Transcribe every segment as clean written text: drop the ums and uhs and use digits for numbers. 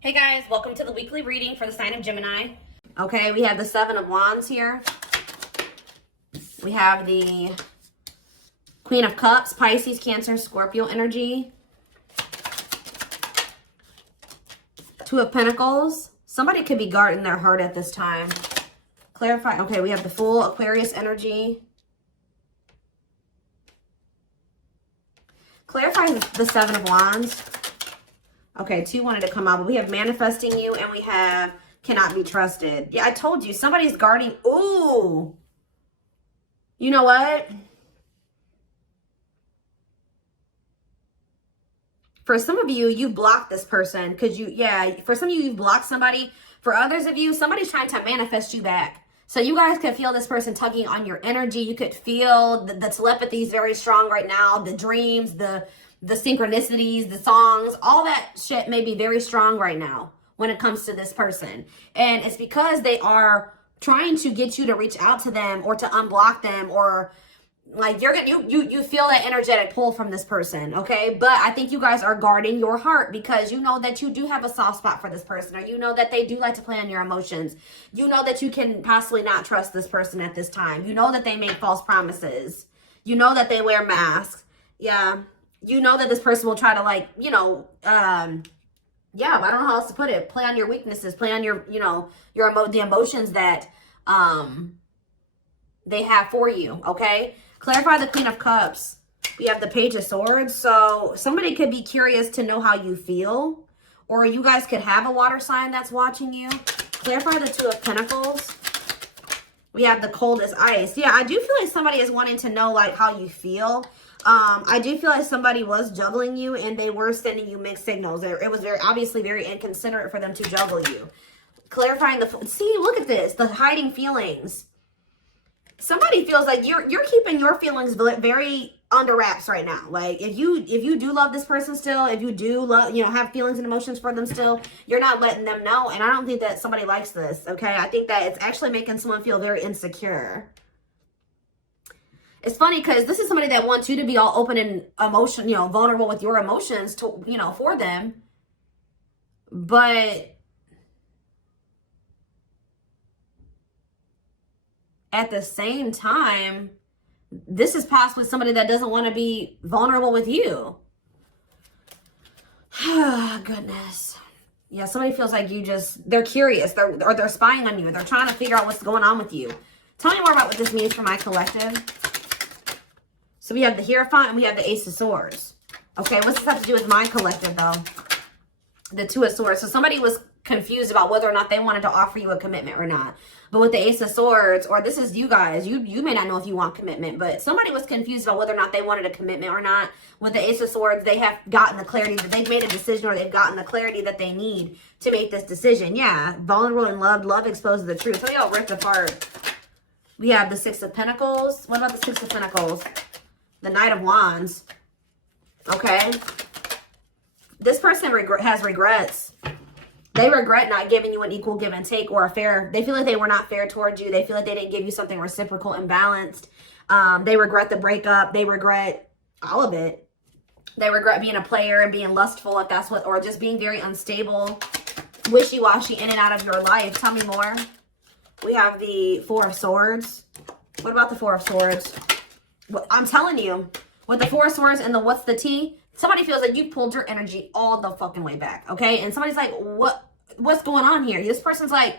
Hey guys, welcome to the weekly reading for the sign of Gemini. Okay, we have the Seven of Wands here. We have the Queen of Cups, Pisces, Cancer, Scorpio energy. Two of Pentacles. Somebody could be guarding their heart at this time. Clarify. Okay, we have the Fool, Aquarius energy. Clarify the Seven of Wands. Okay, two wanted to come out, but we have manifesting you and we have cannot be trusted. Yeah, I told you, somebody's guarding. Ooh. You know what? For some of you, you blocked this person because for some of you, you've blocked somebody. For others of you, somebody's trying to manifest you back. So you guys could feel this person tugging on your energy. You could feel the telepathy is very strong right now. The dreams, the synchronicities, the songs, all that shit may be very strong right now when it comes to this person. And it's because they are trying to get you to reach out to them or to unblock them, or like you feel that energetic pull from this person, okay? But I think you guys are guarding your heart because you know that you do have a soft spot for this person, or you know that they do like to play on your emotions. You know that you can possibly not trust this person at this time. You know that they make false promises. You know that they wear masks. Yeah. You know that this person will try to, like, I don't know how else to put it. Play on your weaknesses, play on your, the emotions that they have for you, okay? Clarify the Queen of Cups. We have the Page of Swords. So somebody could be curious to know how you feel, or you guys could have a water sign that's watching you. Clarify the Two of Pentacles. We have the Cold as Ice. Yeah, I do feel like somebody is wanting to know, like, how you feel. I do feel like somebody was juggling you and they were sending you mixed signals. It was obviously very inconsiderate for them to juggle you. Clarifying see, look at this, the hiding feelings. Somebody feels like you're keeping your feelings very under wraps right now. Like if you do love this person still, if you do love, have feelings and emotions for them still, you're not letting them know. And I don't think that somebody likes this, okay? I think that it's actually making someone feel very insecure. It's funny because this is somebody that wants you to be all open and vulnerable with your emotions to, for them. But at the same time, this is possibly somebody that doesn't want to be vulnerable with you. Goodness. Yeah, somebody feels like they're curious. They're spying on you. They're trying to figure out what's going on with you. Tell me more about what this means for my collective. So we have the Hierophant and we have the Ace of Swords. Okay, what's this have to do with my collective, though? The Two of Swords. So somebody was confused about whether or not they wanted to offer you a commitment or not. But with the Ace of Swords, or this is you guys, you may not know if you want commitment, but somebody was confused about whether or not they wanted a commitment or not. With the Ace of Swords, they have gotten the clarity that they've made a decision, or they've gotten the clarity that they need to make this decision. Yeah, vulnerable and loved. Love exposes the truth. Some of y'all ripped apart. We have the Six of Pentacles. What about the Six of Pentacles? The Knight of Wands. Okay. This person has regrets. They regret not giving you an equal give and take or a fair. They feel like they were not fair towards you. They feel like they didn't give you something reciprocal and balanced. They regret the breakup. They regret all of it. They regret being a player and being lustful, if that's or just being very unstable, wishy-washy in and out of your life. Tell me more. We have the Four of Swords. What about the Four of Swords? I'm telling you, with the Four of Swords and the what's the tea, somebody feels like you pulled your energy all the fucking way back, okay? And somebody's like, what's going on here? This person's like,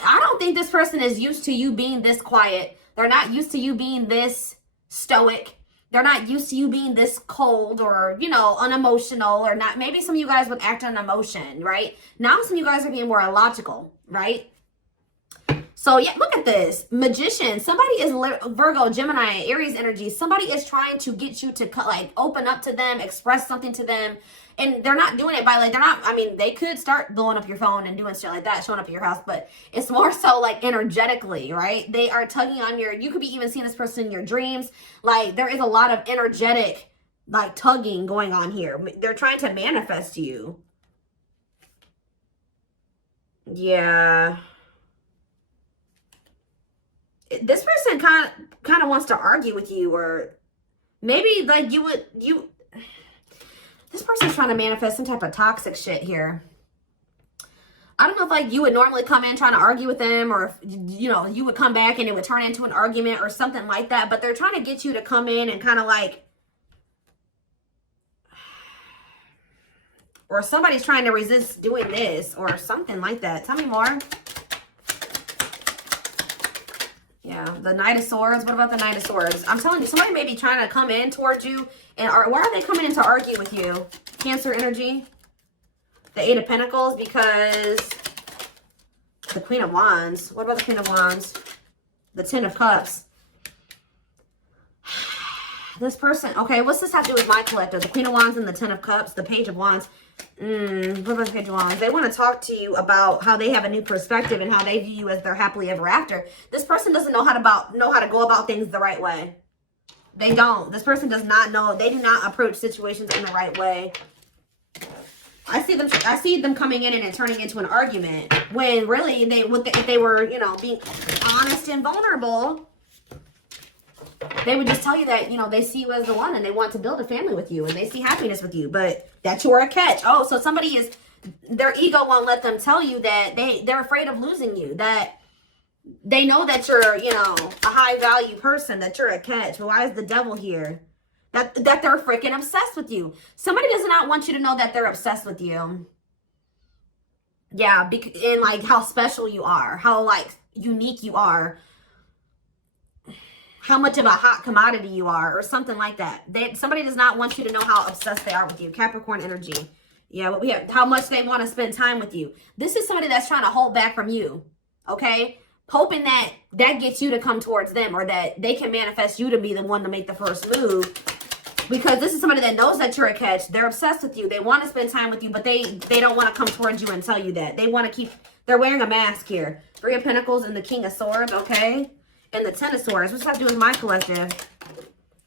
I don't think this person is used to you being this quiet. They're not used to you being this stoic. They're not used to you being this cold or, unemotional, or not. Maybe some of you guys would act on emotion, right? Now some of you guys are being more illogical, right? So yeah, look at this. Magician. Somebody is Virgo, Gemini, Aries energy. Somebody is trying to get you to open up to them, express something to them. And they're not doing it by they could start blowing up your phone and doing shit like that, showing up at your house, but it's more so like energetically, right? They are tugging on you could be even seeing this person in your dreams. Like there is a lot of energetic, like tugging going on here. They're trying to manifest you. Yeah. This person kind of wants to argue with you, or maybe like this person's trying to manifest some type of toxic shit here. I don't know if like you would normally come in trying to argue with them, or if, you know, you would come back and it would turn into an argument or something like that. But they're trying to get you to come in and kind of like, or somebody's trying to resist doing this or something like that. Tell me more. Yeah, the Knight of Swords. What about the Knight of Swords? I'm telling you, somebody may be trying to come in towards you. And why are they coming in to argue with you? Cancer energy. The Eight of Pentacles, because the Queen of Wands. What about the Queen of Wands? The Ten of Cups. This person. Okay, what's this have to do with my collective? The Queen of Wands and the Ten of Cups. The Page of Wands. What about the Page of Wands? They want to talk to you about how they have a new perspective and how they view you as their happily ever after. This person doesn't know how to go about things the right way. They don't. This person does not know. They do not approach situations in the right way. I see them coming in and it turning into an argument when really if they were, you know, being honest and vulnerable, they would just tell you that, you know, they see you as the one and they want to build a family with you and they see happiness with you, but that you're a catch. Oh, so their ego won't let them tell you that they're afraid of losing you, that they know that you're, you know, a high value person, that you're a catch. But why is the devil here? That they're freaking obsessed with you. Somebody does not want you to know that they're obsessed with you. Yeah, and like how special you are, how like unique you are, how much of a hot commodity you are, or something like that. Somebody does not want you to know how obsessed they are with you. Capricorn energy. Yeah, but we have how much they want to spend time with you. This is somebody that's trying to hold back from you. Okay? Hoping that gets you to come towards them, or that they can manifest you to be the one to make the first move. Because this is somebody that knows that you're a catch. They're obsessed with you. They want to spend time with you, but they don't want to come towards you and tell you that. They want to they're wearing a mask here. Three of Pentacles and the King of Swords, okay? And the Ten of Swords. What's that have to do with my collective?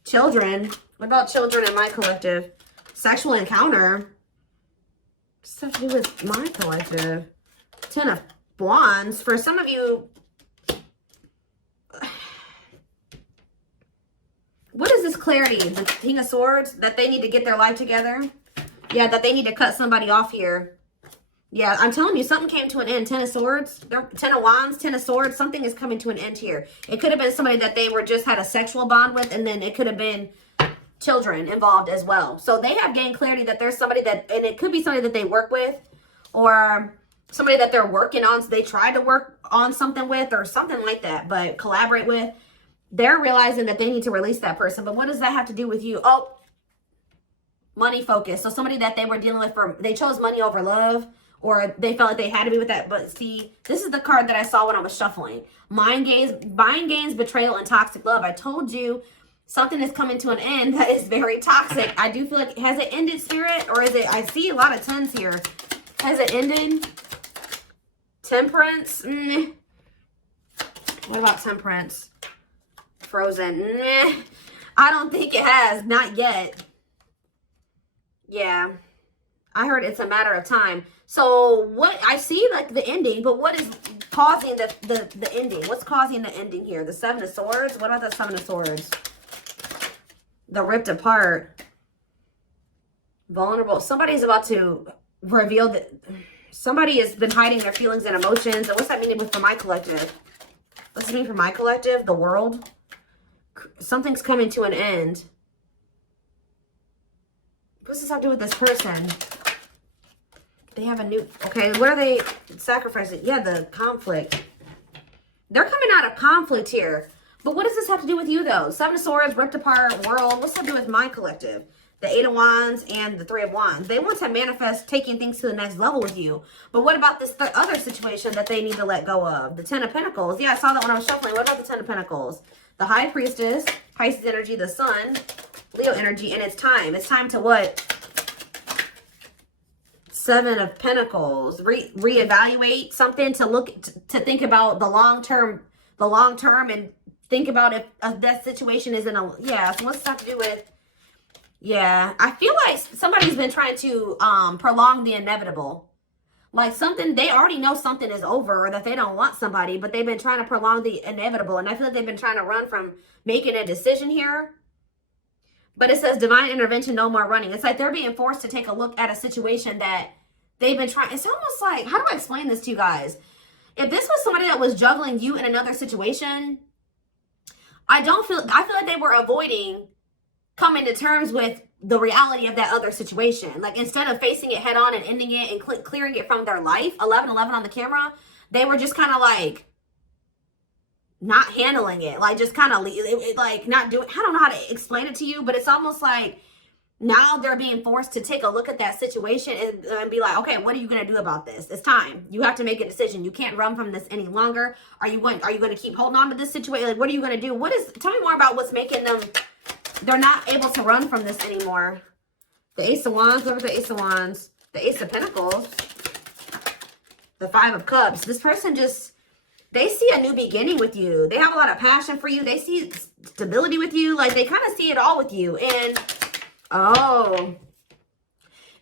Children. What about children in my collective? Sexual encounter. What's that have to do with my collective? Ten of Wands. For some of you, what is this clarity? The King of Swords? That they need to get their life together? Yeah, that they need to cut somebody off here. Yeah, I'm telling you, something came to an end. Ten of Swords, Ten of Wands, Ten of Swords. Something is coming to an end here. It could have been somebody that they were just had a sexual bond with, and then it could have been children involved as well. So they have gained clarity that there's somebody that, and it could be somebody that they work with, or somebody that they're working on. So they tried to work on something with, or something like that, but collaborate with. They're realizing that they need to release that person. But what does that have to do with you? Oh, money focus. So somebody that they were dealing with, they chose money over love, or they felt like they had to be with that. But see, this is the card that I saw when I was shuffling. Mind games, betrayal, and toxic love. I told you something is coming to an end that is very toxic. I do feel like, has it ended, Spirit? Or is it, I see a lot of tens here. Has it ended? Temperance? What about Temperance? Frozen. I don't think it has. Not yet. Yeah. I heard it's a matter of time. So what I see, like the ending, but what is causing the ending? What's causing the ending here? The Seven of Swords? What about the Seven of Swords? The ripped apart. Vulnerable. Somebody's about to reveal that somebody has been hiding their feelings and emotions. And what's that meaning for my collective? What's it mean for my collective? The world. Something's coming to an end. What's this have to do with this person? They have a new... Okay, what are they sacrificing? Yeah, the conflict. They're coming out of conflict here. But what does this have to do with you, though? Seven of Swords, ripped apart, world. What's that do with my collective? The Eight of Wands and the Three of Wands. They want to manifest taking things to the next level with you. But what about this other situation that they need to let go of? The Ten of Pentacles. Yeah, I saw that when I was shuffling. What about the Ten of Pentacles? The High Priestess, Pisces energy, the Sun, Leo energy, and it's time. It's time to what? Seven of Pentacles. Reevaluate something, to think about the long term, and think about if that situation is in a, yeah, so what's that to do with? Yeah, I feel like somebody's been trying to prolong the inevitable. Like something, they already know something is over, or that they don't want somebody, but they've been trying to prolong the inevitable. And I feel like they've been trying to run from making a decision here. But it says divine intervention, no more running. It's like they're being forced to take a look at a situation that they've been trying. It's almost like, how do I explain this to you guys? If this was somebody that was juggling you in another situation, I feel like they were avoiding coming to terms with the reality of that other situation. Like, instead of facing it head on and ending it and clearing it from their life, 1111 on the camera, they were just kind of like not handling it. Like, just kind of like not doing, I don't know how to explain it to you, but it's almost like now they're being forced to take a look at that situation and be like, okay, what are you going to do about this? It's time. You have to make a decision. You can't run from this any longer. Are you going to keep holding on to this situation? Like, what are you going to do? Tell me more about what's making them, they're not able to run from this anymore. The Ace of Wands, over the Ace of Wands, the Ace of Pentacles, the Five of Cups. This person just, they see a new beginning with you. They have a lot of passion for you. They see stability with you. Like, they kind of see it all with you. And oh,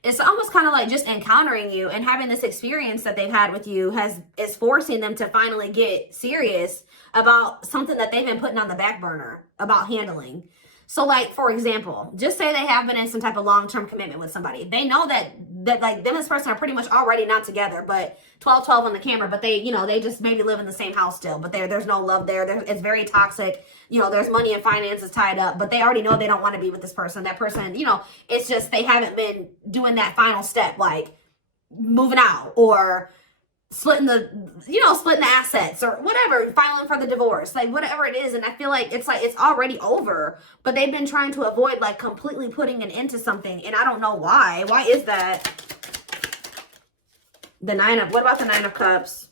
it's almost kind of like just encountering you and having this experience that they've had with you is forcing them to finally get serious about something that they've been putting on the back burner about handling. So, like, for example, just say they have been in some type of long-term commitment with somebody. They know that like them and this person are pretty much already not together, but 12-12 on the camera, but they, you know, they just maybe live in the same house still, but there's no love there. It's very toxic. You know, there's money and finances tied up, but they already know they don't want to be with this person. That person, you know, it's just they haven't been doing that final step, like moving out or splitting the assets or whatever, filing for the divorce, like whatever it is. And I feel like it's already over, but they've been trying to avoid like completely putting an end to something. And I don't know why. Why is that? What about the Nine of Cups?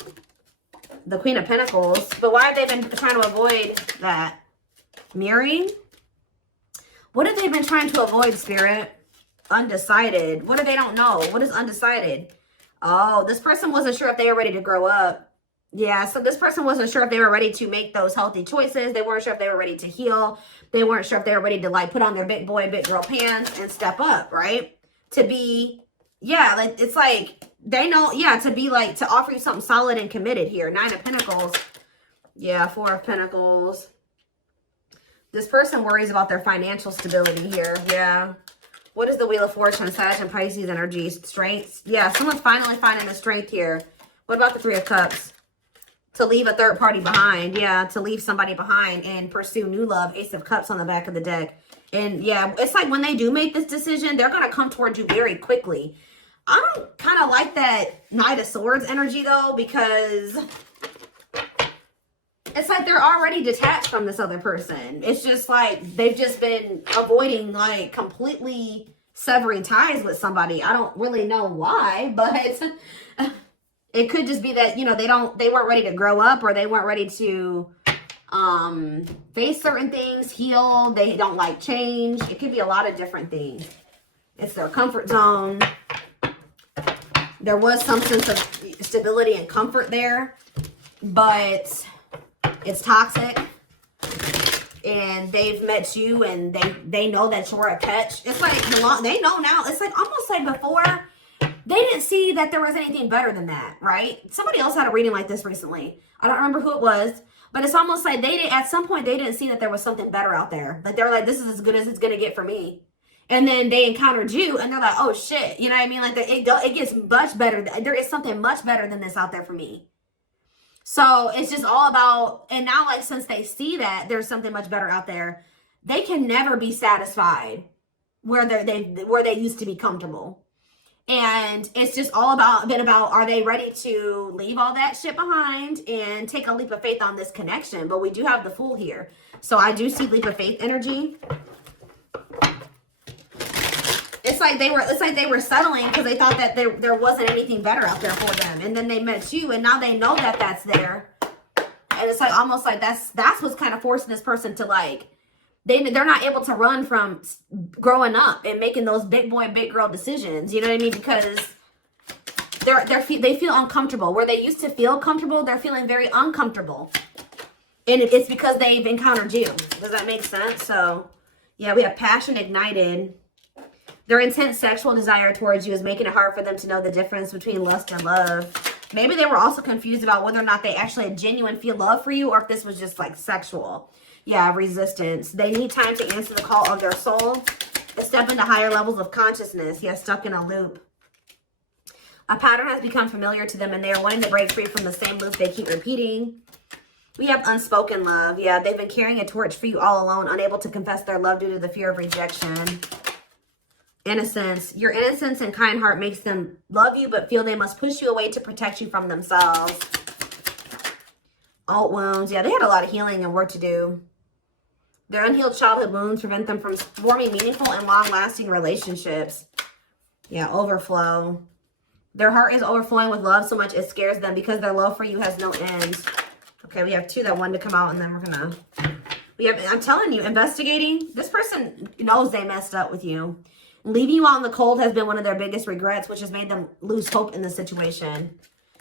The Queen of Pentacles. But why have they been trying to avoid that? Mirroring? What have they been trying to avoid, Spirit? Undecided. What do they don't know? What is undecided? Oh, this person wasn't sure if they were ready to grow up. Yeah, so this person wasn't sure if they were ready to make those healthy choices. They weren't sure if they were ready to heal. They weren't sure if they were ready to like put on their big boy, big girl pants and step up, right? To be, yeah, like it's like they know, yeah, to be like, to offer you something solid and committed here. Nine of Pentacles. Yeah, Four of Pentacles. This person worries about their financial stability here. Yeah. What is the Wheel of Fortune? Sag and Pisces energy. Strength. Yeah, someone's finally finding the strength here. What about the Three of Cups? To leave a third party behind. Yeah, to leave somebody behind and pursue new love. Ace of Cups on the back of the deck. And yeah, it's like when they do make this decision, they're going to come towards you very quickly. I don't kind of like that Knight of Swords energy though, because it's like they're already detached from this other person. It's just like they've just been avoiding like completely severing ties with somebody. I don't really know why, but it could just be that, you know, they weren't ready to grow up, or they weren't ready to face certain things, heal. They don't like change. It could be a lot of different things. It's their comfort zone. There was some sense of stability and comfort there, but it's toxic, and they've met you, and they know that you're a catch. It's like they know now. It's like almost like before they didn't see that there was anything better than that, right? Somebody else had a reading like this recently. I don't remember who it was, but it's almost like at some point they didn't see that there was something better out there. Like they were like, this is as good as it's gonna get for me. And then they encountered you, and they're like, oh shit, you know what I mean? Like it gets much better. There is something much better than this out there for me. So it's just all about, and now like since they see that there's something much better out there, they can never be satisfied where they used to be comfortable. And it's just all about are they ready to leave all that shit behind and take a leap of faith on this connection? But we do have the Fool here. So I do see leap of faith energy. It's like they were settling because they thought that there wasn't anything better out there for them. And then they met you, and now they know that that's there. And it's like almost like that's what's kind of forcing this person to like, they're not able to run from growing up and making those big boy, big girl decisions. You know what I mean? Because they feel uncomfortable. Where they used to feel comfortable, they're feeling very uncomfortable. And it's because they've encountered you. Does that make sense? So yeah, we have passion ignited. Their intense sexual desire towards you is making it hard for them to know the difference between lust and love. Maybe they were also confused about whether or not they actually genuine feel love for you, or if this was just like sexual. Yeah, resistance. They need time to answer the call of their soul and step into higher levels of consciousness. Yeah, stuck in a loop. A pattern has become familiar to them and they are wanting to break free from the same loop they keep repeating. We have unspoken love. Yeah, they've been carrying a torch for you all alone, unable to confess their love due to the fear of rejection. Innocence. Your innocence and kind heart makes them love you but feel they must push you away to protect you from themselves. Old wounds. Yeah, they had a lot of healing and work to do. Their unhealed childhood wounds prevent them from forming meaningful and long-lasting relationships. Yeah, overflow. Their heart is overflowing with love so much it scares them because their love for you has no end. Okay, we have two that wanted to come out and then we're gonna... I'm telling you, investigating. This person knows they messed up with you. Leaving you out in the cold has been one of their biggest regrets, which has made them lose hope in the situation.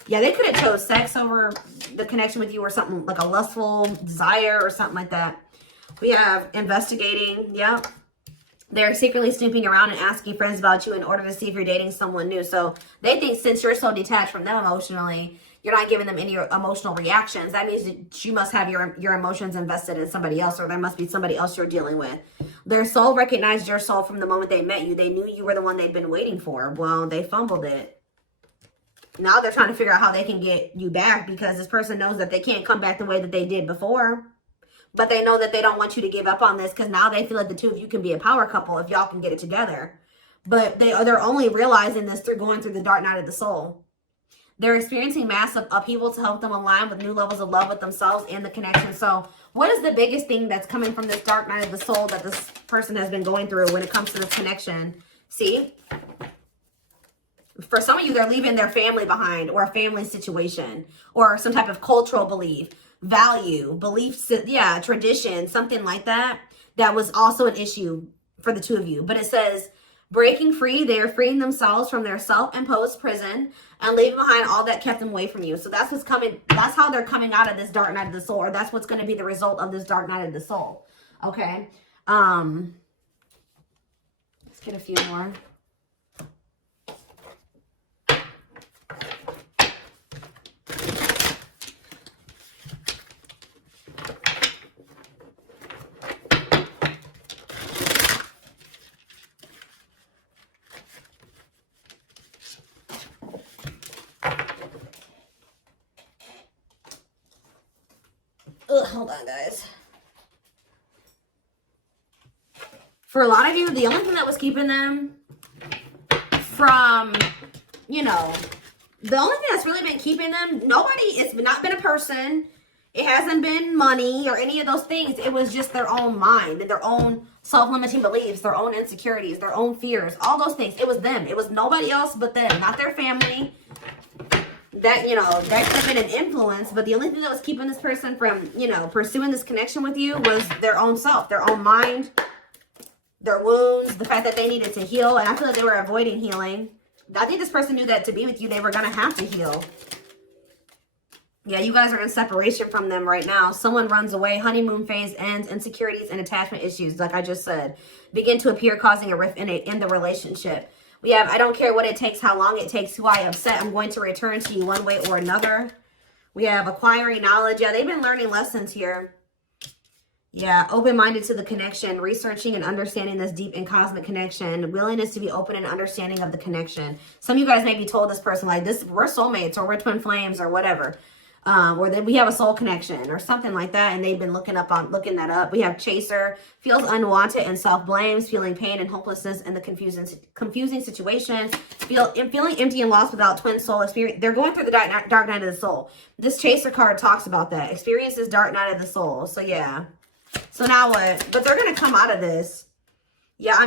Yeah, they could have chose sex over the connection with you or something like a lustful desire or something like that. We have investigating. Yep. They're secretly snooping around and asking friends about you in order to see if you're dating someone new. So they think since you're so detached from them emotionally, you're not giving them any emotional reactions. That means that you must have your emotions invested in somebody else, or there must be somebody else you're dealing with. Their soul recognized your soul from the moment they met you. They knew you were the one they'd been waiting for. Well, they fumbled it. Now they're trying to figure out how they can get you back because this person knows that they can't come back the way that they did before. But they know that they don't want you to give up on this because now they feel like the two of you can be a power couple if y'all can get it together. But they're only realizing this through going through the dark night of the soul. They're experiencing massive upheaval to help them align with new levels of love with themselves and the connection. So what is the biggest thing that's coming from this dark night of the soul that this person has been going through when it comes to this connection? See? For some of you, they're leaving their family behind or a family situation or some type of cultural belief. Value, beliefs, yeah, tradition, something like that. That was also an issue for the two of you. But it says, breaking free, they are freeing themselves from their self-imposed prison and leaving behind all that kept them away from you. So that's what's coming. That's how they're coming out of this dark night of the soul, or that's what's going to be the result of this dark night of the soul. Okay. Let's get a few more. Hold on, guys. For a lot of you, the only thing that was keeping them from, you know, the only thing that's really been keeping them, it's not been a person. It hasn't been money or any of those things. It was just their own mind, their own self-limiting beliefs, their own insecurities, their own fears, all those things. It was them. It was nobody else but them, not their family. That, you know, that could have been an influence, but the only thing that was keeping this person from, you know, pursuing this connection with you was their own self, their own mind, their wounds, the fact that they needed to heal. And I feel like they were avoiding healing. I think this person knew that to be with you, they were going to have to heal. Yeah, you guys are in separation from them right now. Someone runs away, honeymoon phase ends, insecurities and attachment issues, like I just said, begin to appear, causing a rift in the relationship. We have, I don't care what it takes, how long it takes, who I upset, I'm going to return to you one way or another. We have acquiring knowledge. Yeah, they've been learning lessons here. Yeah, open-minded to the connection, researching and understanding this deep and cosmic connection, willingness to be open and understanding of the connection. Some of you guys may be told this person, like, this, we're soulmates or we're twin flames or whatever. Or that we have a soul connection or something like that, and they've been looking that up. We have chaser, feels unwanted and self-blames, feeling pain and hopelessness in the confusing situation, feeling empty and lost without twin soul experience. They're going through the dark night of the soul. This chaser card talks about that. Experiences dark night of the soul. So yeah. So now what? But they're gonna come out of this. Yeah, I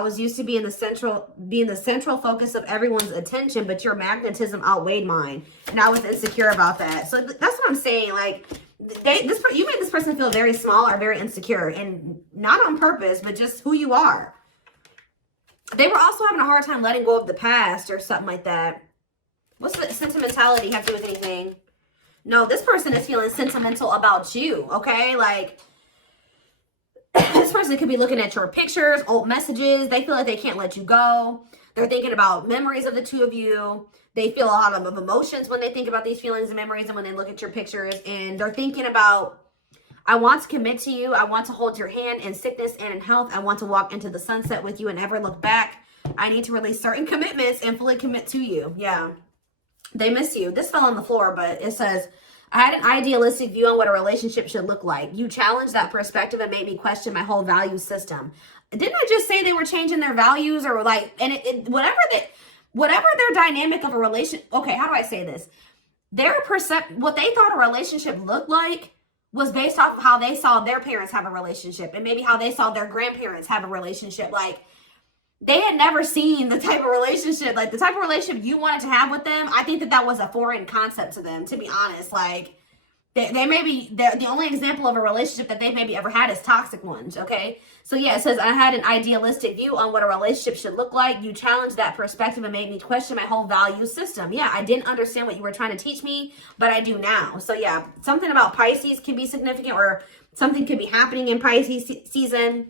was used to being the central focus of everyone's attention, but your magnetism outweighed mine, and I was insecure about that. So that's what I'm saying. Like, you made this person feel very small or very insecure, and not on purpose, but just who you are. They were also having a hard time letting go of the past or something like that. What's the sentimentality have to do with anything? No, this person is feeling sentimental about you. Okay, like. This person could be looking at your pictures, old messages. They feel like they can't let you go. They're thinking about memories of the two of you. They feel a lot of emotions when they think about these feelings and memories and when they look at your pictures. And they're thinking about, I want to commit to you. I want to hold your hand in sickness and in health. I want to walk into the sunset with you and never look back. I need to release certain commitments and fully commit to you. Yeah. They miss you. This fell on the floor, but it says, I had an idealistic view on what a relationship should look like. You challenged that perspective and made me question my whole value system. Didn't I just say they were changing their values or like, and whatever their dynamic of a relationship, okay, how do I say this? What they thought a relationship looked like was based off of how they saw their parents have a relationship and maybe how they saw their grandparents have a relationship. Like, they had never seen the type of relationship, like the type of relationship you wanted to have with them. I think that was a foreign concept to them, to be honest. Like, they may be, the only example of a relationship that they've maybe ever had is toxic ones, okay? So yeah, it says, I had an idealistic view on what a relationship should look like. You challenged that perspective and made me question my whole value system. Yeah, I didn't understand what you were trying to teach me, but I do now. So yeah, something about Pisces can be significant, or something could be happening in Pisces season.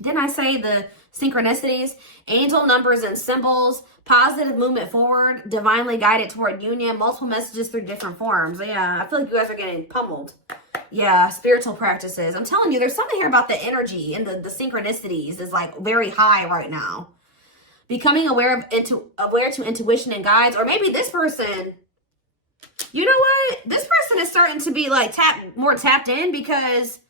Didn't I say the synchronicities? Angel numbers and symbols, positive movement forward, divinely guided toward union, multiple messages through different forms. Yeah, I feel like you guys are getting pummeled. Yeah, spiritual practices. I'm telling you, there's something here about the energy and the synchronicities is like very high right now. Becoming aware to intuition and guides, or maybe this person, you know what? This person is starting to be like more tapped in, because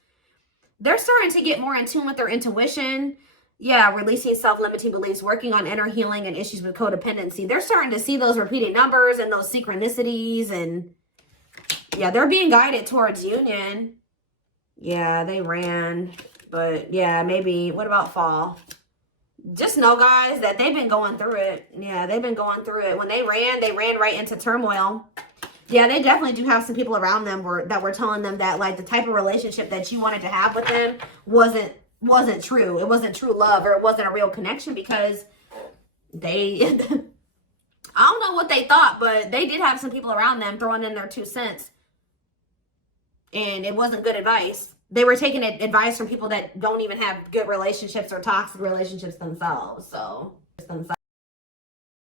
they're starting to get more in tune with their intuition. Yeah, releasing self-limiting beliefs, working on inner healing and issues with codependency. They're starting to see those repeating numbers and those synchronicities, and yeah, they're being guided towards union. Yeah, they ran, but yeah, maybe, what about fall? Just know, guys, that they've been going through it. Yeah, they've been going through it. When they ran right into turmoil. Yeah, they definitely do have some people around them that were telling them that, like, the type of relationship that you wanted to have with them wasn't true. It wasn't true love, or it wasn't a real connection, because they, I don't know what they thought, but they did have some people around them throwing in their 2 cents. And it wasn't good advice. They were taking advice from people that don't even have good relationships or toxic relationships themselves. So,